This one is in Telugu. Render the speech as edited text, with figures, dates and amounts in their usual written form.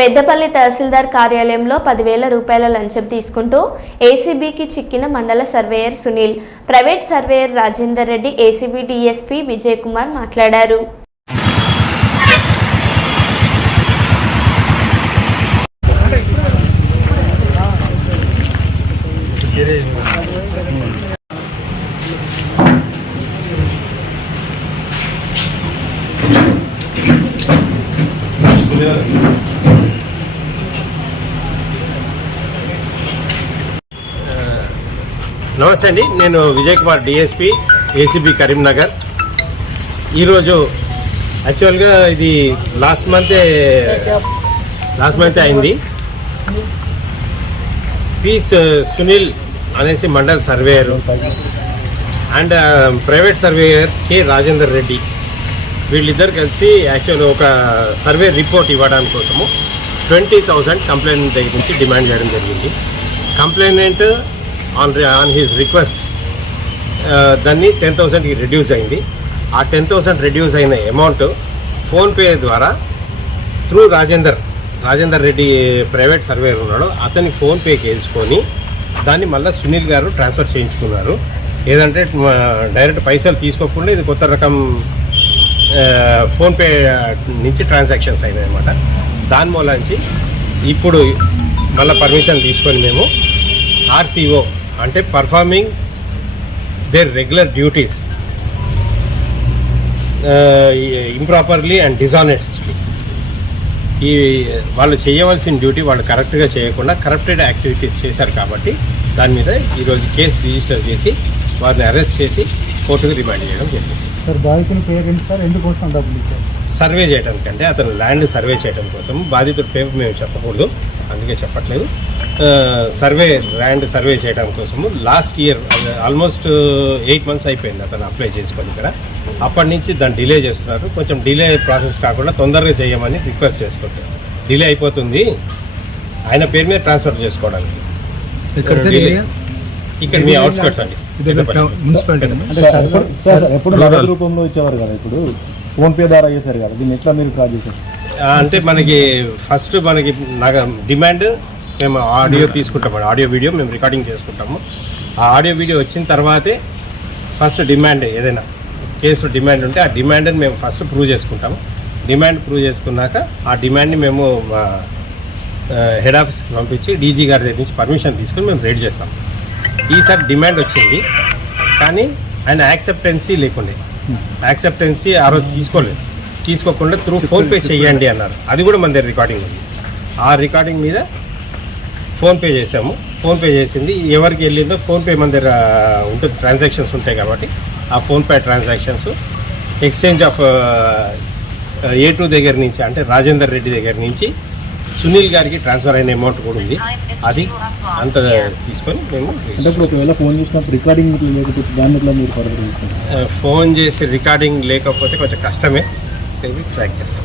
పెద్దపల్లి తహసీల్దార్ కార్యాలయంలో 10,000 రూపాయల లంచం తీసుకుంటూ ఏసీబీకి చిక్కిన మండల surveyor Sunil, private surveyor Rajender Reddy, ACB DSP Vijay Kumar మాట్లాడారు. నమస్తే అండి, నేను విజయ్ కుమార్, డిఎస్పీ, ఏసీబీ కరీంనగర్. ఈరోజు యాక్చువల్గా ఇది లాస్ట్ మంతే అయింది. పి సునీల్ అనేసి mandal surveyor and private surveyor K Rajender Reddy, వీళ్ళిద్దరు కలిసి యాక్చువల్ ఒక సర్వే రిపోర్ట్ ఇవ్వడానికి కోసము 20,000 కంప్లైంట్ దగ్గర నుంచి డిమాండ్ చేయడం జరిగింది. కంప్లైనెంట్ ఆన్ హిజ్ రిక్వెస్ట్ దాన్ని 10,000కి రెడ్యూస్ అయింది. ఆ 10,000 రెడ్యూస్ అయిన అమౌంట్ ఫోన్పే ద్వారా through Rajender Reddy private surveyor ఉన్నాడు, అతని ఫోన్పేకి వేసుకొని దాన్ని మళ్ళీ సునీల్ గారు ట్రాన్స్ఫర్ చేయించుకున్నారు. ఏదంటే డైరెక్ట్ పైసలు తీసుకోకుండా ఇది కొత్త రకం ఫోన్పే నుంచి ట్రాన్సాక్షన్స్ అయినాయి అన్నమాట. దాని మూలంచి ఇప్పుడు మళ్ళీ పర్మిషన్ తీసుకొని మేము ఆర్సీఓ అంటే performing there regular duties improperly and డిజానెస్ట్లీ, ఈ వాళ్ళు చేయవలసిన డ్యూటీ వాళ్ళు కరెక్ట్గా చేయకుండా కరప్టెడ్ యాక్టివిటీస్ చేశారు కాబట్టి దాని మీద ఈరోజు కేసు రిజిస్టర్ చేసి వారిని అరెస్ట్ చేసి కోర్టుకు రిమాండ్ చేయడం జరిగింది. సార్, బాధితుని పేరు ఏంటి సార్? ఎందుకోసం డబ్బులు ఇచ్చారు? సర్వే చేయడానికి, అంటే అతను ల్యాండ్ సర్వే చేయడం కోసం. బాధితుడి పేరు మేము చెప్పకూడదు, అందుకే చెప్పట్లేదు. ల్యాండ్ సర్వే చేయడం కోసము లాస్ట్ ఇయర్ ఆల్మోస్ట్ 8 months అయిపోయింది అతను అప్లై చేసుకొని ఇక్కడ. అప్పటి నుంచి దాన్ని డిలే చేస్తున్నారు. కొంచెం డిలే ప్రాసెస్ కాకుండా తొందరగా చేయమని రిక్వెస్ట్ చేసుకుంటారు. డిలే అయిపోతుంది ఆయన పేరు మీద ట్రాన్స్ఫర్ చేసుకోవడానికి. ఇక్కడ మీ అవుట్స్కట్స్ అండి, ఎప్పుడు రూపంలో ఇచ్చేవారు కదా, ఇప్పుడు ఫోన్ పే ద్వారా చేశారు కదా, దీన్ని ఎట్లా మీరు ట్రాక్ చేశారు? అంటే ఫస్ట్ మనకి డిమాండ్ మేము ఆడియో తీసుకుంటాము, ఆడియో వీడియో మేము రికార్డింగ్ చేసుకుంటాము. ఆ ఆడియో వీడియో వచ్చిన తర్వాతే ఫస్ట్ డిమాండ్, ఏదైనా కేసు డిమాండ్ ఉంటే ఆ డిమాండ్ని మేము ఫస్ట్ ప్రూవ్ చేసుకుంటాము. డిమాండ్ ప్రూవ్ చేసుకున్నాక ఆ డిమాండ్ని మేము హెడ్ ఆఫీస్కి పంపించి డీజీ గారి దగ్గర నుంచి పర్మిషన్ తీసుకుని మేము రేడ్ చేస్తాం. ఈసారి డిమాండ్ వచ్చింది కానీ ఆయన యాక్సెప్టెన్సీ లేకుండే, యాక్సెప్టెన్సీ ఆ రోజు తీసుకోకుండా త్రూ ఫోన్పే చెయ్యండి అన్నారు. అది కూడా మన దగ్గర రికార్డింగ్ ఉంది. ఆ రికార్డింగ్ మీద ఫోన్పే చేసాము. ఫోన్పే చేసింది ఎవరికి వెళ్ళిందో ఫోన్పే మన దగ్గర ఉంటుంది, ట్రాన్సాక్షన్స్ ఉంటాయి కాబట్టి ఆ PhonePe transactions exchange of A2 దగ్గర నుంచి, అంటే రాజేందర్ రెడ్డి దగ్గర నుంచి సునీల్ గారికి ట్రాన్స్ఫర్ అయిన అమౌంట్ కూడా ఉంది. అది అంత తీసుకొని మేము ఫోన్ చేసినప్పుడు రికార్డింగ్ ఫోన్ చేసి రికార్డింగ్ లేకపోతే కొంచెం కష్టమే, ట్రాక్ చేస్తాం.